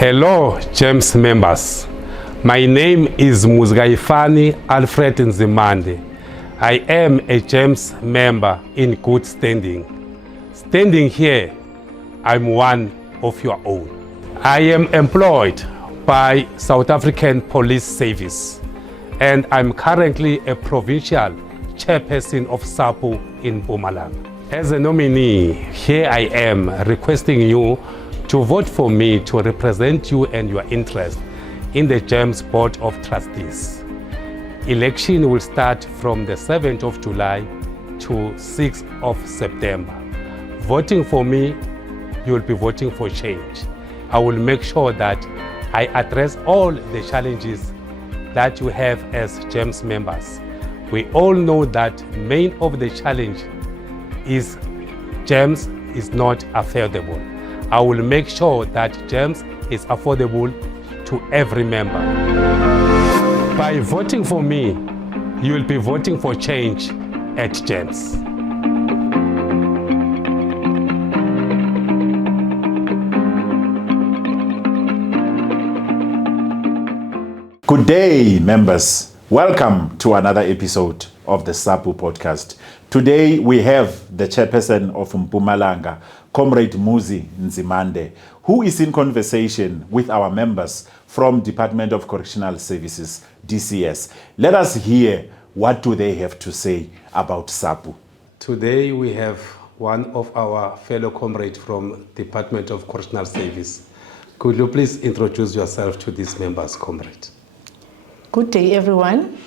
Hello, GEMS members. My name is Muzgaifani Alfred Nzimande. I am a GEMS member in good standing. Standing here, I'm one of your own. I am employed by South African Police Service, and I'm currently a provincial chairperson of SAPO in Mpumalanga. As a nominee, here I am requesting you to vote for me to represent you and your interest in the GEMS Board of Trustees. Election will start from the 7th of July to 6th of September. Voting for me, you will be voting for change. I will make sure that I address all the challenges that you have as GEMS members. We all know that main of the challenge is GEMS is not affordable. I will make sure that GEMS is affordable to every member. By voting for me, you will be voting for change at GEMS. Good day, members. Welcome to another episode of the SAPO podcast. Today we have the chairperson of Mpumalanga, Comrade Muzi Nzimande, who is in conversation with our members from Department of Correctional Services, DCS. Let us hear what do they have to say about SAPO. Today we have one of our fellow comrades from Department of Correctional Service. Could you please introduce yourself to these members, comrade? Good day, everyone.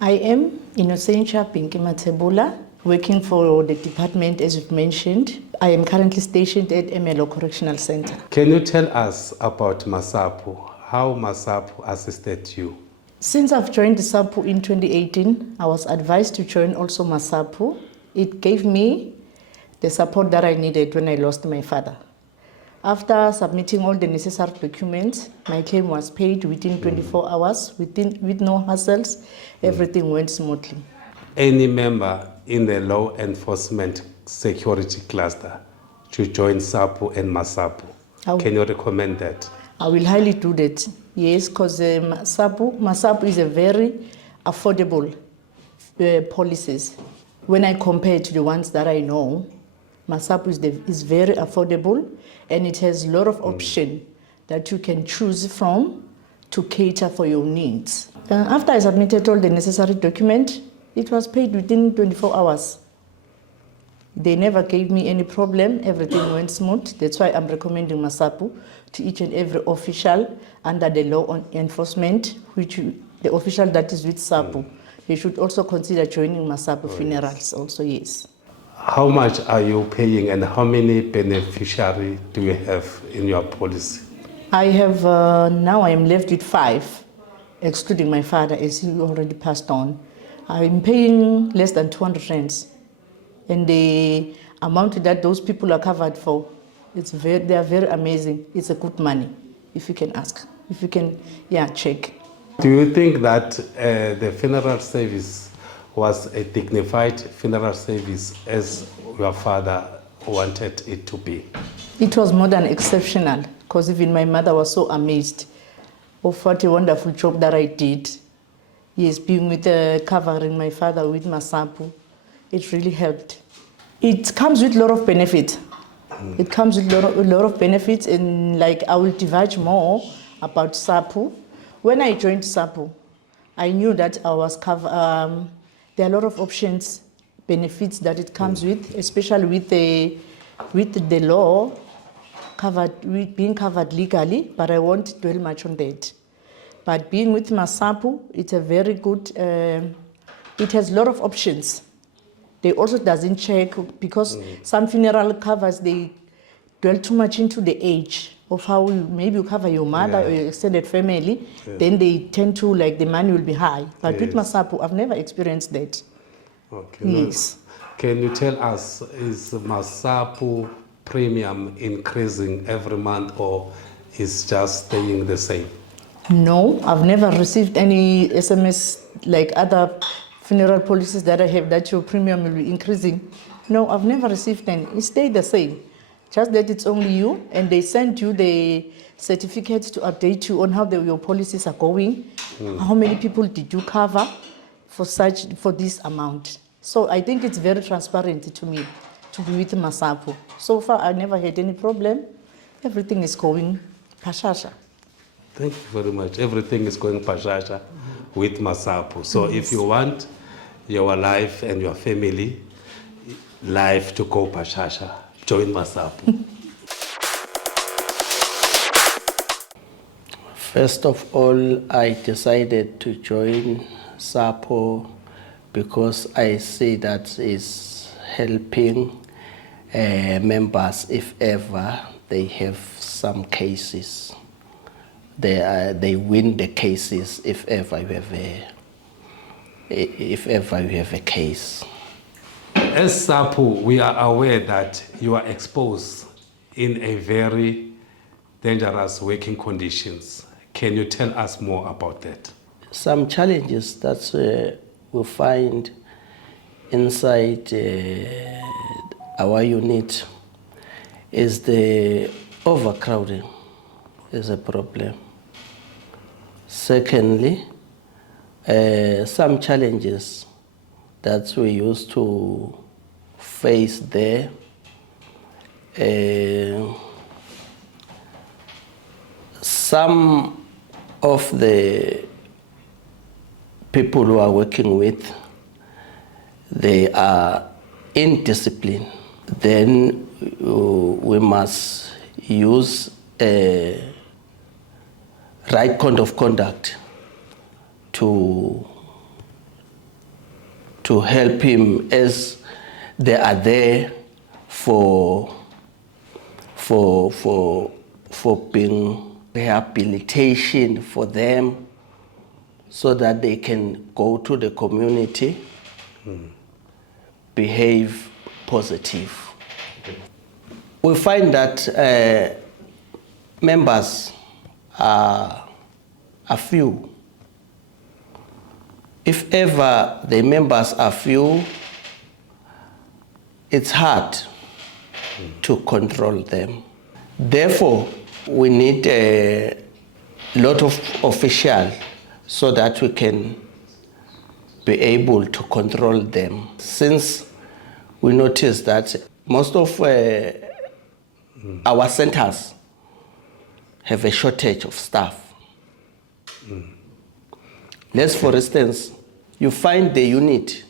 I am Innocentia Pinky Matebula, working for the department, as you've mentioned. I am currently stationed at MLO Correctional Center. Can you tell us about MASAPO, how MASAPO assisted you? Since I've joined the SAPO in 2018, I was advised to join also MASAPO. It gave me the support that I needed when I lost my father. After submitting all the necessary documents, my claim was paid within 24 hours, with no hassles. Everything went smoothly. Any member in the law enforcement security cluster to join SAPO and MASAPO, can you recommend that? I will highly do that, yes, because MASAPO is a very affordable policies. When I compare to the ones that I know, MASAPO is very affordable, and it has a lot of options that you can choose from to cater for your needs. After I submitted all the necessary documents, it was paid within 24 hours. They never gave me any problem. Everything went smooth. That's why I'm recommending MASAPO to each and every official under the law enforcement, the official that is with SAPO. They should also consider joining MASAPO funerals also, yes. How much are you paying and how many beneficiaries do you have in your policy? I have, now I am left with 5, excluding my father, as he already passed on. I'm paying less than 200 rands. And the amount that those people are covered for, they are very amazing. It's a good money, if you can ask, if you can, check. Do you think that the funeral service was a dignified funeral service as your father wanted it to be? It was more than exceptional, because even my mother was so amazed of what a wonderful job that I did. Yes, being with covering my father with MASAPO, it really helped. It comes with a lot of benefits. It comes with a lot of benefits, and I will divulge more about SAPO. When I joined SAPO, I knew that I was covered. There are a lot of options, benefits that it comes with, especially with the law being covered legally, but I won't dwell much on that. But being with MASAPO, it's a very good, it has a lot of options. They also doesn't check, because some funeral covers, they dwell too much into the age of how maybe you cover your mother or your extended family, then they tend to, the money will be high. But with MASAPO, I've never experienced that. Okay. Yes. Can you tell us, is MASAPO premium increasing every month or is just staying the same? No, I've never received any SMS like other funeral policies that I have that your premium will be increasing. No, I've never received any. It stayed the same. Just that it's only you, and they send you the certificates to update you on how your policies are going, how many people did you cover for this amount. So I think it's very transparent to me to be with Masapo. So far, I never had any problem. Everything is going pashasha. Thank you very much. Everything is going pashasha with Masapo. So if you want your life and your family life to go pashasha, join Masapo. First of all, I decided to join SAPO because I see that it's helping members if ever they have some cases. They win the cases if ever you have a case. As SAPO, we are aware that you are exposed in a very dangerous working conditions. Can you tell us more about that? Some challenges that we find inside our unit is the overcrowding is a problem. Secondly, some challenges that we used to face there. Some of the people who are working with, they are indisciplined. Then we must use a right code of conduct to help him as they are there for being rehabilitation for them so that they can go to the community, behave positive. We find that members are few. If ever the members are few, it's hard to control them. Therefore, we need a lot of officials so that we can be able to control them. Since we noticed that most of our centers have a shortage of staff. Let's, for instance, you find the unit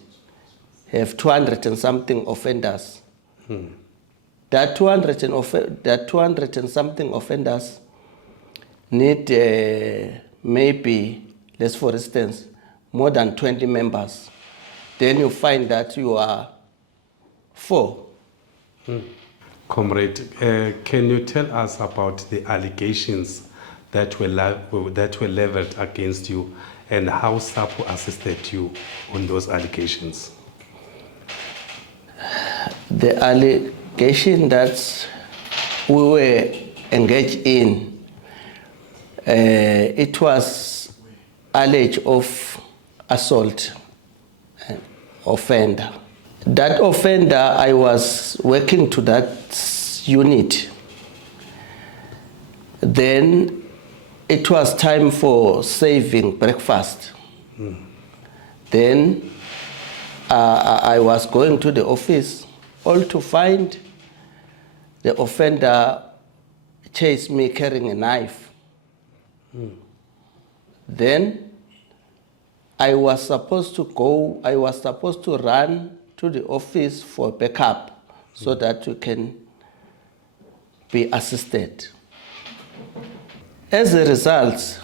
have 200 and something offenders. That 200 and something offenders need maybe, let's for instance, more than 20 members. Then you find that you are 4. Comrade, can you tell us about the allegations that were leveled against you and how SAPO assisted you on those allegations? The allegation that we were engaged in, it was alleged of assault offender. That offender, I was working to that unit. Then it was time for saving breakfast. Then I was going to the office, all to find the offender chased me carrying a knife. Then I was supposed to run to the office for backup so that we can be assisted. As a result,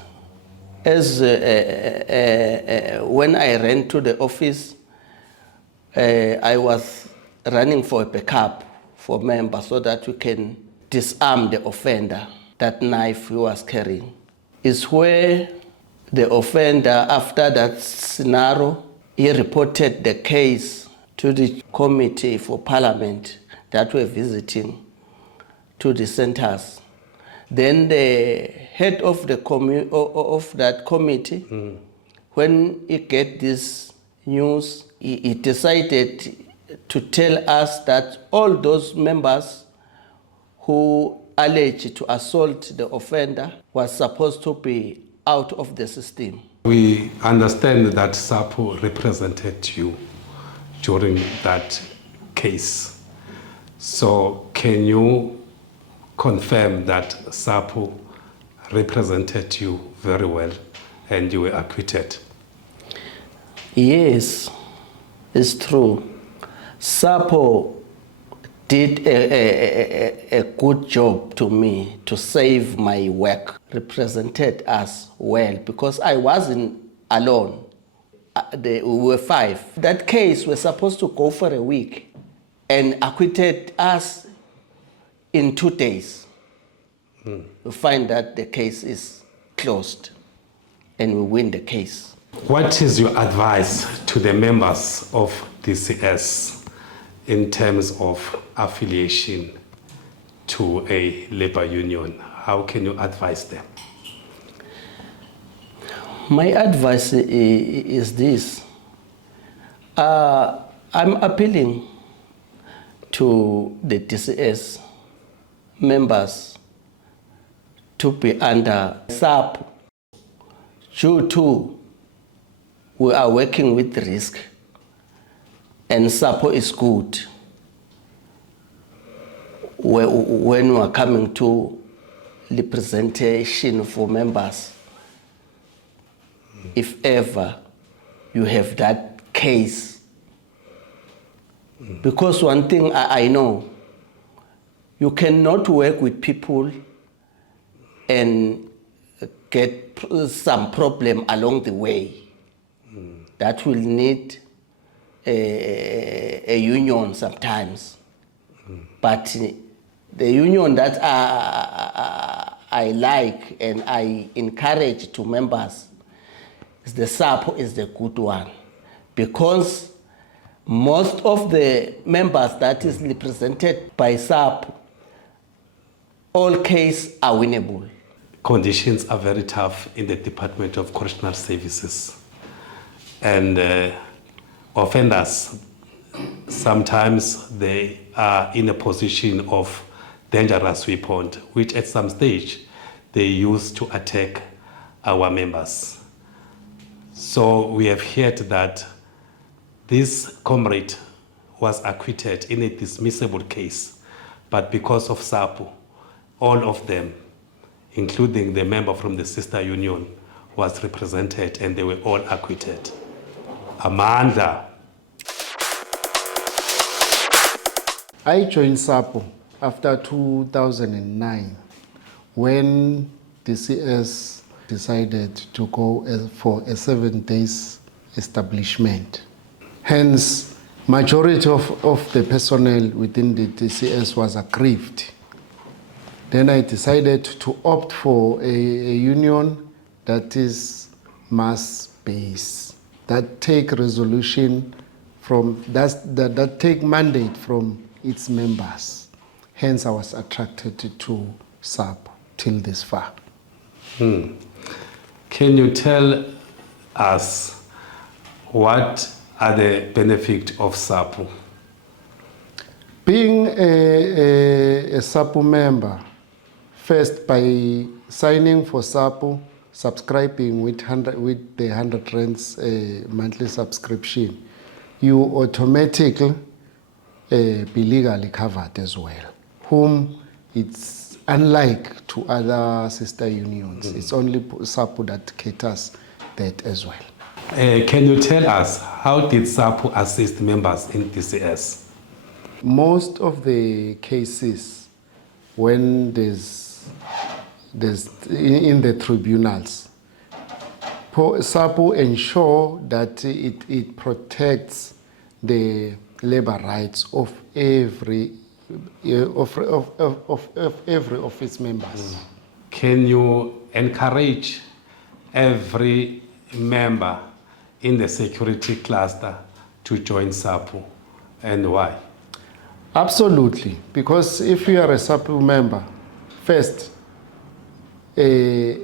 when I ran to the office, I was running for a backup for members so that we can disarm the offender. That knife he was carrying is where the offender, after that scenario, he reported the case to the committee for parliament that were visiting to the centers. Then the head of the of that committee, when he get this news, he decided to tell us that all those members who alleged to assault the offender was supposed to be out of the system. We understand that SAPO represented you during that case. So can you confirm that SAPO represented you very well and you were acquitted? Yes, it's true. SAPO did a good job to me to save my work, represented us well, because I wasn't alone. We were 5. That case was supposed to go for a week and acquitted us in 2 days. We find that the case is closed and we win the case. What is your advice to the members of DCS in terms of affiliation to a labor union? How can you advise them? My advice is this. I'm appealing to the DCS members to be under SAP due to we are working with risk and SAPO is good when we are coming to representation for members. If ever you have that case, because one thing I know, you cannot work with people and get some problem along the way. That will need a union sometimes. But the union that I like and I encourage to members is the SAPO is the good one, because most of the members that is represented by SAPO, all cases are winnable. Conditions are very tough in the Department of Correctional Services. And offenders, sometimes they are in a position of dangerous weapon, which at some stage they use to attack our members. So we have heard that this comrade was acquitted in a dismissible case, but because of SAPO, all of them, including the member from the sister union, was represented and they were all acquitted. Amanda. I joined SAPO after 2009 when DCS decided to go for a 7 days establishment. Hence, majority of the personnel within the DCS was aggrieved. Then I decided to opt for a union that is mass-based, that take resolution from, that take mandate from its members. Hence, I was attracted to SAP till this far. Can you tell us what are the benefits of SAPO? Being a SAPO member, first by signing for SAPO, subscribing with the 100 rands monthly subscription, you automatically be legally covered as well, whom it's unlike to other sister unions. It's only SAPO that caters that as well. Can you tell us how did SAPO assist members in DCS? Most of the cases when there's in the tribunals, SAPO ensure that it protects the labor rights of every of its members. Can you encourage every member in the security cluster to join SAPO, and why? Absolutely, because if you are a SAPO member, first, there's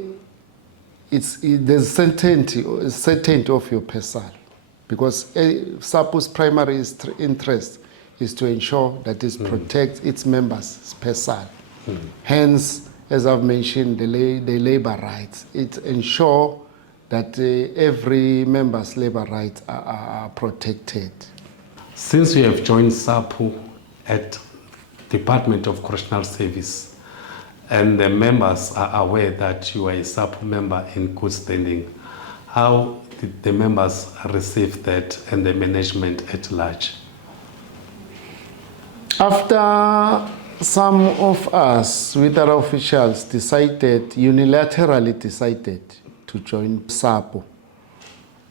certainty of your PESAL, because SAPO's primary interest is to ensure that it protects its members' PESAL. Hence, as I've mentioned, the labor rights. It ensures that every member's labor rights are protected. Since you have joined SAPU at Department of Correctional Service, and the members are aware that you are a SAPU member in good standing, how did the members receive that and the management at large? After some of us with our officials unilaterally decided to join SAPU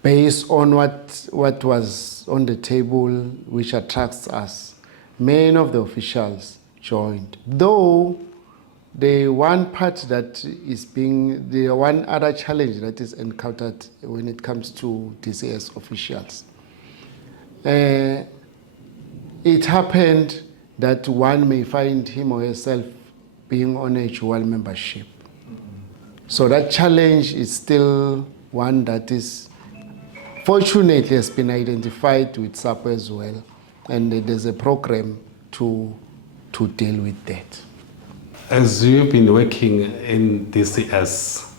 based on what was on the table which attracts us, many of the officials joined. Though the one other challenge that is encountered when it comes to DCS officials, it happened that one may find him or herself being on a dual membership. So that challenge is still one that is fortunately has been identified with SAPU as well, and there's a program to deal with that. As you've been working in DCS,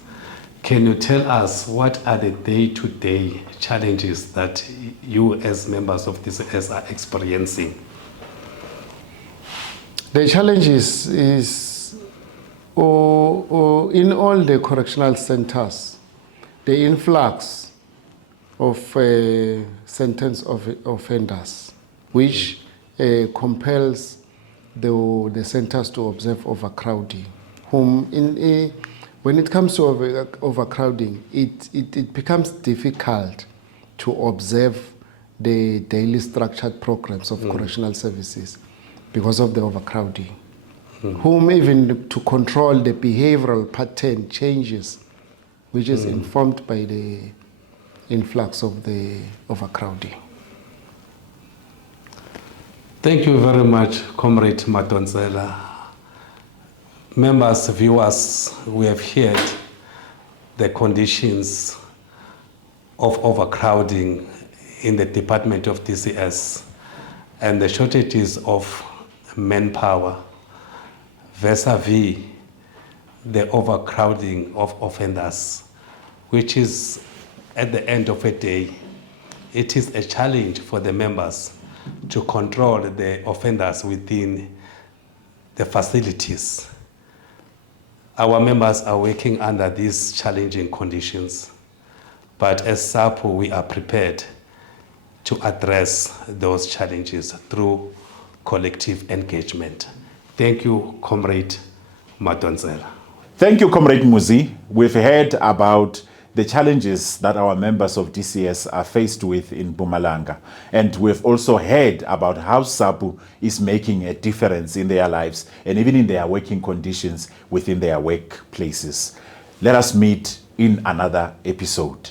can you tell us what are the day-to-day challenges that you as members of DCS are experiencing? The challenge is in all the correctional centers, the influx of sentence offenders, which compels the centers to observe overcrowding. When it comes to overcrowding, it becomes difficult to observe the daily structured programs of correctional services because of the overcrowding. Whom even to control the behavioral pattern changes, which is informed by the influx of the overcrowding. Thank you very much, Comrade Madonsela. Members, viewers, we have heard the conditions of overcrowding in the Department of DCS and the shortages of manpower vis-a-vis the overcrowding of offenders, which is, at the end of the day, it is a challenge for the members to control the offenders within the facilities. Our members are working under these challenging conditions, but as SAPU, we are prepared to address those challenges through collective engagement. Thank you, Comrade Madonsela. Thank you, Comrade Muzi. We've heard about the challenges that our members of DCS are faced with in Mpumalanga. And we've also heard about how SAPU is making a difference in their lives and even in their working conditions within their workplaces. Let us meet in another episode.